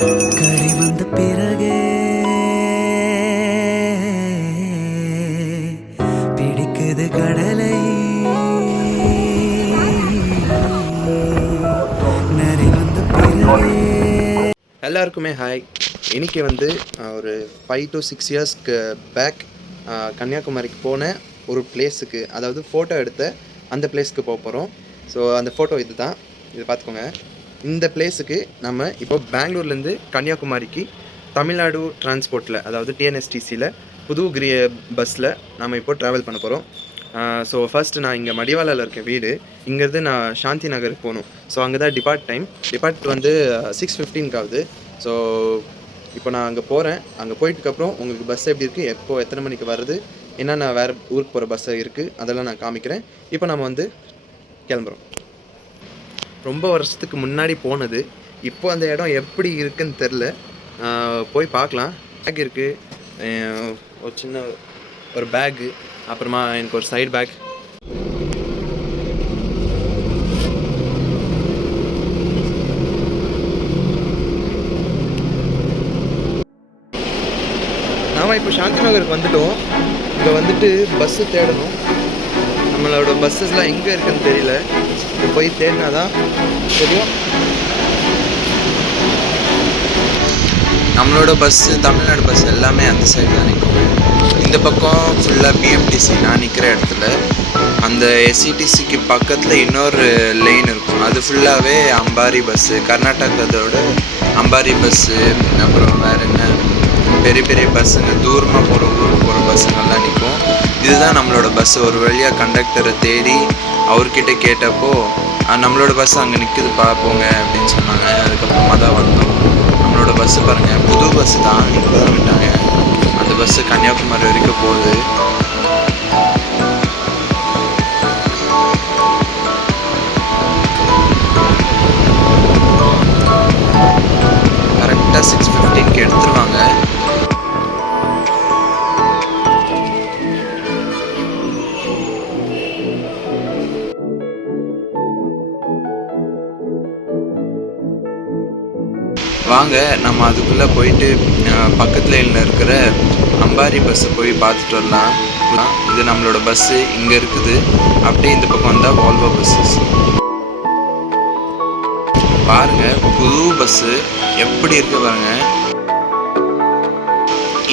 கரை வந்த பிறகே பிடிக்குது கடலை நரி வந்த பிறகே. எல்லாருக்குமே ஹாய். இன்றைக்கி ஒரு 5 to 6 இயர்ஸ்க்கு பேக் கன்னியாகுமரிக்கு போன ஒரு பிளேஸுக்கு, அதாவது ஃபோட்டோ எடுத்த அந்த பிளேஸ்க்கு போக போகிறோம். ஸோ அந்த ஃபோட்டோ இது தான், இது பார்த்துக்கோங்க. இந்த பிளேஸுக்கு நம்ம இப்போ பெங்களூர்லேருந்து கன்னியாகுமரிக்கு தமிழ்நாடு டிரான்ஸ்போர்ட்டில், அதாவது டிஎன்எஸ்டிசியில் புது பஸ்ஸில் நம்ம இப்போ ட்ராவல் பண்ண போகிறோம். ஸோ ஃபர்ஸ்ட் நான் இங்கே மடிவாலாவில் இருக்க வீடு, இங்கேருந்து நான் சாந்தி நகருக்கு போகணும். ஸோ அங்கே தான் டிபார்ட் 6:15 ஆகுது. ஸோ இப்போ நான் அங்கே போகிறேன். அங்கே போயிட்டுக்கப்புறம் உங்களுக்கு பஸ் எப்படி இருக்குது, எப்போது எத்தனை மணிக்கு வருது, என்னென்ன வேறு ஊருக்கு போகிற பஸ்ஸை இருக்குது, அதெல்லாம் நான் காமிக்கிறேன். இப்போ நம்ம கிளம்புறோம். ரொம்ப வருஷத்துக்கு முன்னாடி போனது, இப்போ அந்த இடம் எப்படி இருக்குன்னு தெரில. போய் பார்க்கலாம். பேக் இருக்குது, ஒரு சின்ன ஒரு பேக்கு, அப்புறமா எனக்கு ஒரு சைடு பேக். நாம் இப்போ சாந்தி நகருக்கு வந்துட்டோம். இங்கே பஸ்ஸு தேடணும். நம்மளோட பஸ்ஸஸ்லாம் எங்கே இருக்குன்னு தெரியல. இது போய் தேடினா தான் தெரியும். நம்மளோட பஸ்ஸு, தமிழ்நாடு பஸ் எல்லாமே அந்த சைடு தான் நிற்கும். இந்த பக்கம் ஃபுல்லாக பிஎம்டிசி, நான் நிற்கிற இடத்துல. அந்த எஸ்சிடிசிக்கு பக்கத்தில் இன்னொரு லைன் இருக்கும், அது ஃபுல்லாகவே அம்பாரி பஸ்ஸு, கர்நாடகத்தோட அம்பாரி பஸ்ஸு. அப்புறம் வேறு என்ன பெரிய பெரிய பஸ்ஸுங்க, தூரமாக போகிற ஊருக்கு போகிற பஸ்ஸுங்கள்லாம் நிற்கும். இதுதான் நம்மளோட பஸ்ஸு. ஒரு வழியாக கண்டக்டரை தேடி அவர்கிட்ட கேட்டப்போ நம்மளோட பஸ் அங்கே நிற்குது பார்ப்போங்க அப்படின்னு சொன்னாங்க. அதுக்கப்புறமா தான் வந்தோம். நம்மளோட பஸ்ஸு பாருங்கள், புது பஸ்ஸு தான், இப்போ தான் விட்டாங்க. அந்த பஸ்ஸு கன்னியாகுமரி வரைக்கும் போகுது. கரெக்டாக 6:15க்கு எடுத்துருவாங்க. வாங்க நம்ம அதுக்குள்ளே போயிட்டு பக்கத்தில் இருக்கிற அம்பாரி பஸ்ஸை போய் பார்த்துட்டு வரலாம். இது நம்மளோட பஸ்ஸு இங்கே இருக்குது. அப்படியே இந்த பக்கம் வந்தால் வால்வோ பஸ்ஸஸ் பாருங்கள். புது பஸ்ஸு எப்படி இருக்கு பாருங்கள்.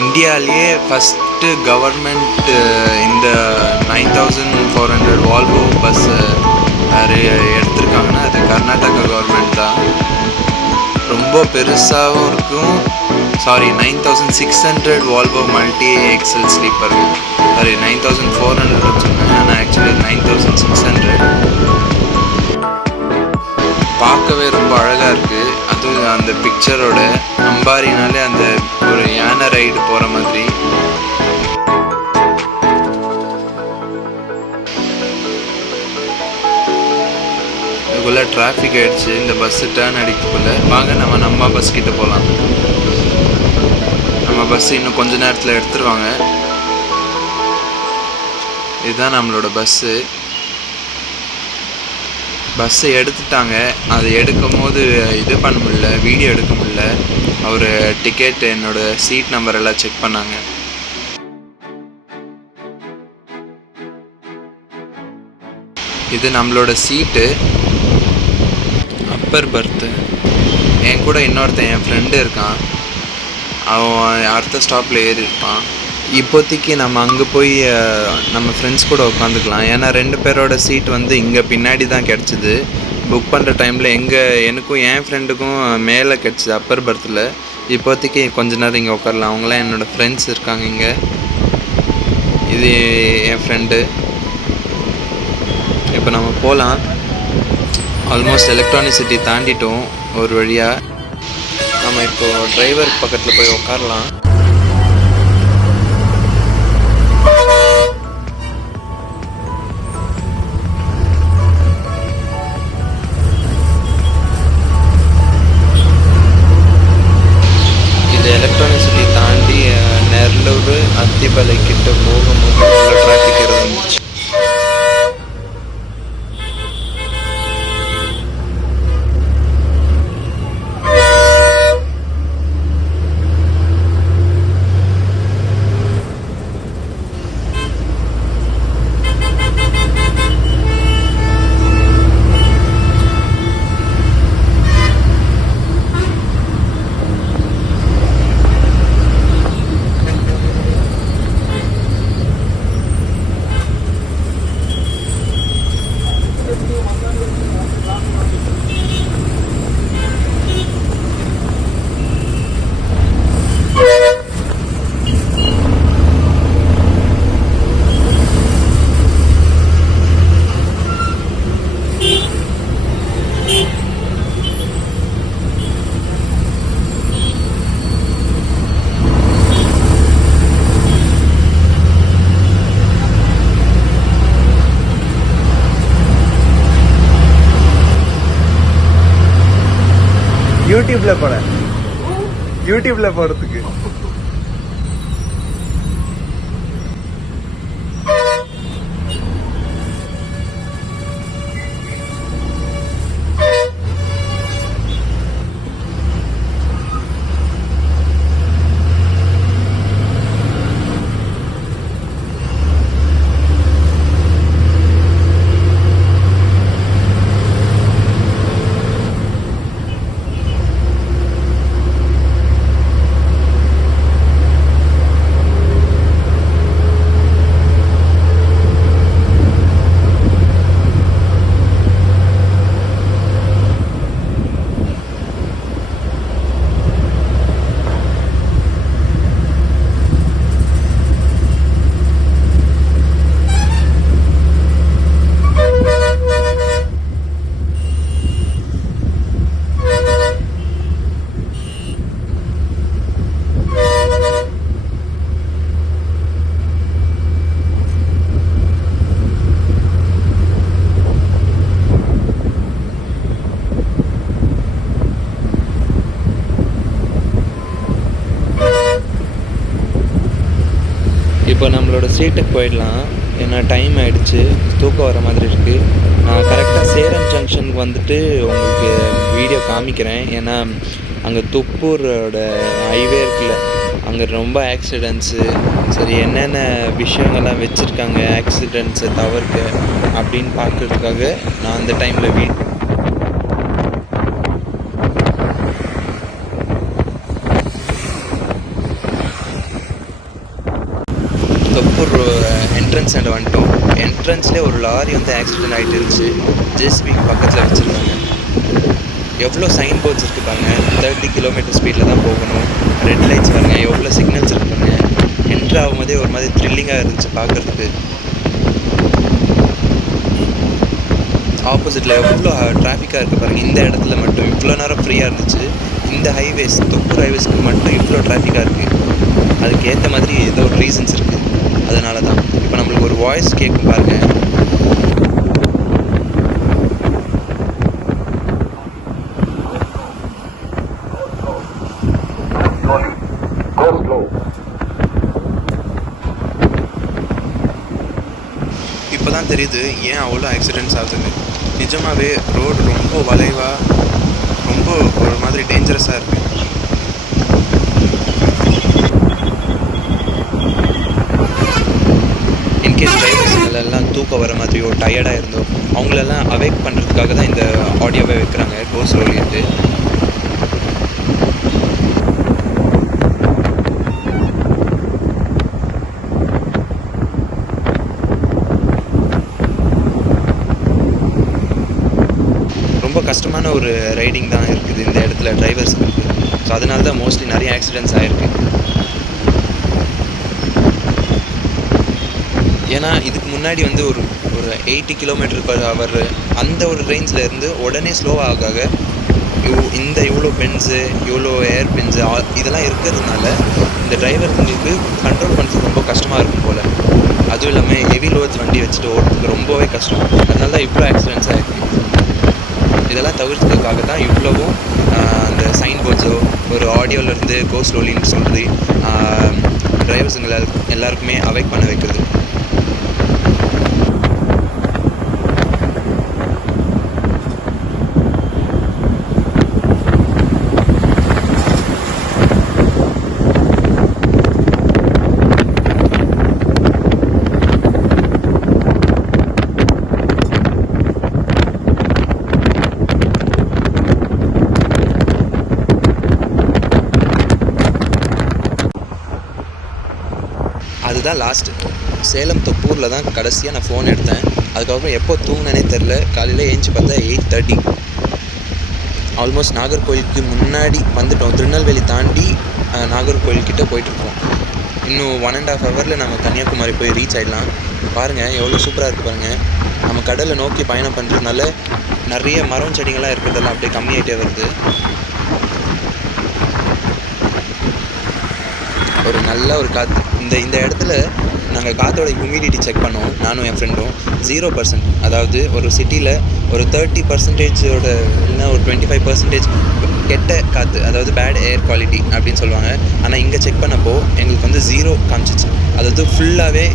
இந்தியாவிலேயே ஃபஸ்ட்டு கவர்மெண்ட் இந்த 9400 வால்வோ பஸ்ஸை எடுத்திருக்காங்கன்னா அது கர்நாடகா கவர்மெண்ட் தான். ரொம்ப பெருசாகவும் இருக்கும். 9600 வால்வோ மல்டி எக்ஸல் ஸ்லீப்பர். 9400 சொன்னேன், ஆனால் ஆக்சுவலி 9600. பார்க்கவே ரொம்ப அழகாக இருக்குது. அதுவும் அந்த பிக்சரோட அம்பாரினாலே அந்த ஒரு யானை ரைடு போகிற மாதிரி. இதுக்குள்ளே டிராஃபிக் ஆகிடுச்சு. இந்த பஸ்ஸு டேர்ன் அடிக்கக்குள்ளே வாங்க நம்ம பஸ் கிட்ட போகலாம். நம்ம பஸ்ஸு இன்னும் கொஞ்ச நேரத்தில் எடுத்துருவாங்க. இதுதான் நம்மளோட பஸ்ஸு எடுத்துட்டாங்க. அது எடுக்கும் போது இது பண்ண முடியல, வீடியோ எடுக்க முடியல. அவர் டிக்கெட், என்னோடய சீட் நம்பர் எல்லாம் செக் பண்ணாங்க. இது நம்மளோட சீட்டு, அப்பர் பர்த்து. என் கூட இன்னொருத்தன் என் ஃப்ரெண்டு இருக்கான், அவன் அடுத்த ஸ்டாப்பில் ஏறி இருப்பான். இப்போதைக்கு நம்ம அங்கே போய் நம்ம ஃப்ரெண்ட்ஸ் கூட உட்காந்துக்கலாம். ஏன்னா 2 பேரோட சீட் இங்கே பின்னாடி தான் கிடச்சிது. புக் பண்ணுற டைமில் எனக்கும் என் ஃப்ரெண்டுக்கும் மேலே கிடச்சிது அப்பர் பர்த்தில். இப்போதைக்கு கொஞ்ச நேரம் இங்கே உட்காரலாம். அவங்களாம் என்னோடய ஃப்ரெண்ட்ஸ் இருக்காங்க இங்கே. இது என் ஃப்ரெண்டு. இப்போ நம்ம போகலாம். ஆல்மோஸ்ட் எலக்ட்ரானிக் சிட்டி தாண்டிட்டோம் ஒரு வழியாக. நம்ம இப்போது டிரைவர் பக்கத்தில் போய் உட்காரலாம். இது எலக்ட்ரானிக் சிட்டி தாண்டி நெல்லூர் அத்திப்பளை கிட்ட போகும்போது உள்ள டிராஃபிக் இருந்துச்சு. யூடியூப்ல போடுறதுக்கு. இப்போ நம்மளோட சீட்டுக்கு போயிடலாம். ஏன்னா டைம் ஆகிடுச்சு, தூக்கம் வர மாதிரி இருக்குது. நான் கரெக்டாக சேலம் ஜங்ஷனுக்கு வந்துட்டு உங்களுக்கு வீடியோ காமிக்கிறேன். ஏன்னா அங்கே துப்பூரோட ஹைவே இருக்குல்ல, அங்கே ரொம்ப ஆக்சிடெண்ட்ஸு, சரி என்னென்ன விஷயங்கள்லாம் வச்சுருக்காங்க ஆக்சிடெண்ட்ஸை தவிர்க்க அப்படின்னு பார்க்குறதுக்காக நான் அந்த டைமில் தொப்பூர் என்ட்ரன்ஸ் அண்ட் வந்துட்டோம். என்ட்ரன்ஸ்லேயே ஒரு லாரி வந்து ஆக்சிடென்ட் ஆகிட்டு இருந்துச்சு. ஜேசிபிக்கு பக்கத்தில் வச்சுருந்தாங்க. எவ்வளோ சைன் போர்ட்ஸ் இருக்குது பாருங்கள். 30 கிலோமீட்டர் ஸ்பீடில் தான் போகணும். ரெட் லைட்ஸ் பாருங்கள், எவ்வளோ சிக்னல்ஸ் இருக்குது பாருங்கள். என்ட்ரு ஆகும்போதே ஒரு மாதிரி த்ரில்லிங்காக இருந்துச்சு பார்க்குறதுக்கு. ஆப்போசிட்டில் எவ்வளோ டிராஃபிக்காக இருக்குது பாருங்கள். இந்த இடத்துல மட்டும் இவ்வளோ நேரம் ஃப்ரீயாக இருந்துச்சு. இந்த ஹைவேஸ் தொப்பூர் ஹைவேஸ்க்கு மட்டும் இவ்வளோ டிராஃபிக்காக இருக்குது. அதுக்கு ஏற்ற மாதிரி ஏதோ ஒரு ரீசன்ஸ் இருக்குது. அதனால தான் இப்போ நம்மளுக்கு ஒரு வாய்ஸ் கேட்கும் பாருங்கள். இப்போ தான் தெரியுது ஏன் அவ்வளோ ஆக்சிடெண்ட்ஸ் ஆகுதுன்னு. நிஜமாகவே ரோடு ரொம்ப வளைவாக, ரொம்ப ஒரு மாதிரி டேஞ்சரஸாக இருக்குது. இன்கேஸ் டிரைவர்ஸுங்களெல்லாம் தூக்கம் வர மாதிரியோ டயர்டாக இருந்தோ அவங்களெல்லாம் அவேக் பண்ணுறதுக்காக தான் இந்த ஆடியோவை வைக்கிறாங்க, கோ ஸ்லோலிட்டு. ரொம்ப கஷ்டமான ஒரு ரைடிங் தான் இருக்குது இந்த இடத்துல டிரைவர்ஸுக்கு. ஸோ அதனால தான் மோஸ்ட்லி நிறைய ஆக்சிடெண்ட்ஸ் ஆகிருக்கு. ஏன்னா இதுக்கு முன்னாடி வந்து ஒரு 80 km/h அந்த ஒரு ரேஞ்சில் இருந்து உடனே ஸ்லோவாக ஆக இந்த இவ்வளோ பென்ஸு, இவ்வளோ ஏர் பென்ஸு இதெல்லாம் இருக்கிறதுனால இந்த டிரைவர்களுக்கு கண்ட்ரோல் பண்ணுறது ரொம்ப கஷ்டமாக இருக்கும் போல். அதுவும் இல்லாமல் ஹெவி லோட்ஸ் வண்டி வச்சுட்டு ஓடுறதுக்கு ரொம்பவே கஷ்டம். அதனால தான் இவ்வளோ ஆக்சிடெண்ட்ஸ் ஆகிருக்கு. இதெல்லாம் தவிர்த்துக்காக தான் இவ்வளவும் அந்த சைன் போர்ட்ஸோ ஒரு ஆடியோவிலேருந்து கோ ஸ்லோலின்னு சொல்லி டிரைவர்ஸுங்களை எல்லாருக்குமே அவேக் பண்ண வைக்கிறது. அதுதான் லாஸ்ட்டு. சேலம் தொப்பூரில் தான் கடைசியாக நான் ஃபோன் எடுத்தேன். அதுக்கப்புறம் எப்போ தூங்கினேனே தெரில. காலையில் ஏஞ்சி பார்த்தா 8:30. ஆல்மோஸ்ட் நாகர்கோயிலுக்கு முன்னாடி வந்துட்டோம். திருநெல்வேலி தாண்டி நாகர்கோயில்கிட்ட போயிட்டுருக்கோம். இன்னும் 1.5 ஹவரில் நம்ம கன்னியாகுமரி போய் ரீச் ஆகிடலாம். பாருங்கள் எவ்வளோ சூப்பராக இருக்குது பாருங்கள். நம்ம கடலை நோக்கி பயணம் பண்ணுறதுனால நிறைய மரம் செடிங்கள்லாம் இருக்கிறதெல்லாம் அப்படியே கம்மியாகிட்டே வருது. ஒரு நல்ல ஒரு காற்று. இந்த இடத்துல நாங்கள் காற்றோட ஹியூமிடிட்டி செக் பண்ணோம், நானும் என் ஃப்ரெண்டும். 0%. அதாவது ஒரு சிட்டியில் ஒரு 30%ஓட இல்லைன்னா ஒரு 25% கெட்ட காற்று, அதாவது பேட் ஏர் குவாலிட்டி அப்படின்னு சொல்லுவாங்க. ஆனால் இங்கே செக் பண்ணப்போ எங்களுக்கு வந்து 0 காமிச்சிச்சு. அதாவது ஃபுல்லாகவே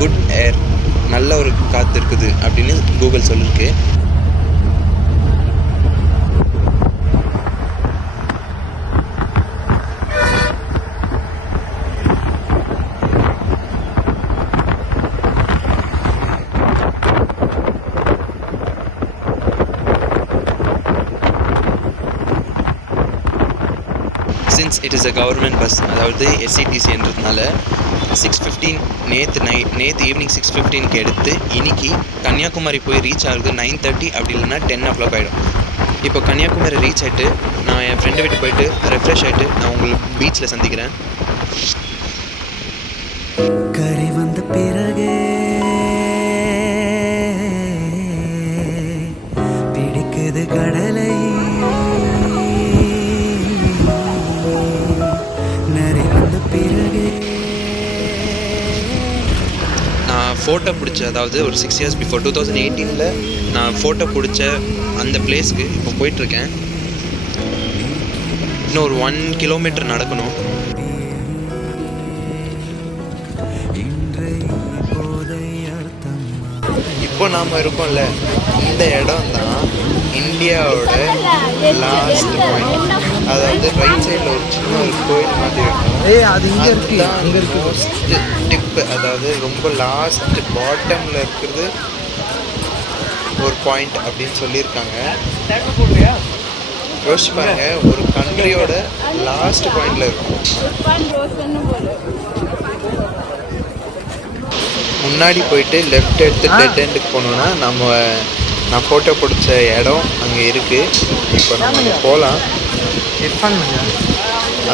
குட் ஏர், நல்ல ஒரு காற்று இருக்குது அப்படின்னு கூகுள் சொல்லியிருக்கு. Since it is a government bus, அதாவது SCTCன்றதுனால 6:15 நேற்று ஈவினிங் 6:15க்கு எடுத்து இன்னைக்கு கன்னியாகுமரி போய் ரீச் ஆகுது 9:30, அப்படி இல்லைன்னா 10 o'clock ஆகிடும். இப்போ கன்னியாகுமரி ரீச் ஆகிட்டு நான் என் ஃப்ரெண்டு வீட்டு போயிட்டு ரெஃப்ரெஷ் ஆகிட்டு நான் உங்களுக்கு பீச்சில் சந்திக்கிறேன். கரை வந்த பிறகே பிடிக்குது கடலை, நரி வந்த பிறகே. நான் ஃபோட்டோ பிடிச்ச, அதாவது ஒரு 6 years பிஃபோர் 2018 நான் ஃபோட்டோ பிடிச்ச அந்த பிளேஸ்க்கு இப்போ போயிட்டுருக்கேன். இன்னும் ஒரு 1 kilometer நடக்கணும். இப்போ நாம் இருக்கோம்ல, இந்த இடம் தான் இந்தியாவோட லாஸ்ட் பாயிண்ட். அதாவது ரைட் சைடில் ஒரு சின்ன ஒரு கோயில் மாதிரி இருக்கும். அதுதான் மோஸ்ட் டிப்பு, அதாவது ரொம்ப லாஸ்ட் பாட்டமில் இருக்கிறது ஒரு பாயிண்ட் அப்படின்னு சொல்லியிருக்காங்க. யோசிச்சு பாருங்க, ஒரு கண்ட்ரியோட லாஸ்ட் பாயிண்டில் இருக்கும். முன்னாடி போயிட்டு லெஃப்ட் எடுத்து டெட் எண்டுக்கு போனோன்னா நான் ஃபோட்டோ பிடிச்ச இடம் அங்கே இருக்குது. இப்போ நம்ம அங்கே போகலாம்.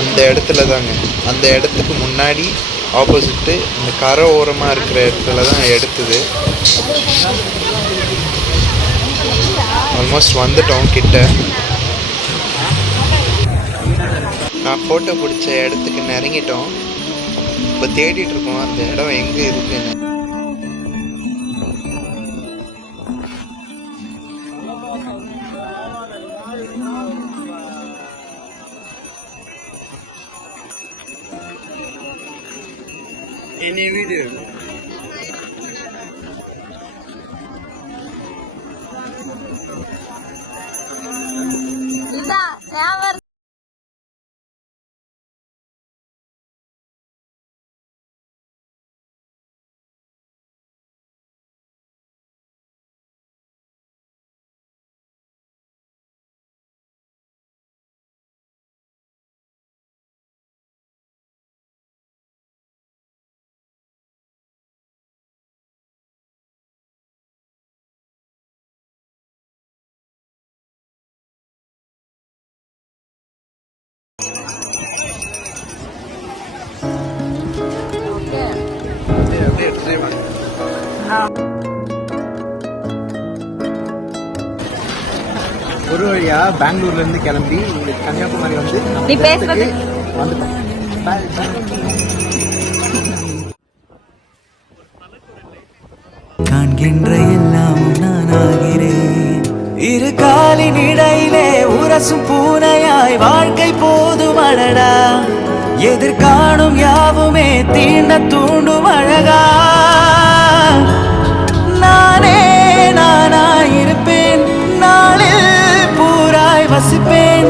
அந்த இடத்துல தாங்க, அந்த இடத்துக்கு முன்னாடி ஆப்போசிட்டு இந்த கரை ஓரமாக இருக்கிற இடத்துல தான் எடுத்தது. ஆல்மோஸ்ட் வந்துட்டோம் கிட்ட. நான் ஃபோட்டோ பிடிச்ச இடத்துக்கு நெருங்கிட்டோம். இப்போ தேடிட்டு இருக்கோம் அந்த இடம் எங்கே இருக்குன்னு. Any video? ஒரு வழியா பெங்களூர்ல இருந்து கிளம்பி இங்க கன்னியாகுமரி வந்து நீ பேசுறது வந்துட்டோம். காண்கின்ற எல்லாம் நான் ஆகிறேன். இரு காலின் இடையிலே உரசும் பூனையாய் வாழ்க்கை போதும் அழடா. எதிர்காணும் யாவுமே தீண்ட தூண்டும் அழகா. நானே நானாயிருப்பேன், நாளில் பூராய் வசிப்பேன்.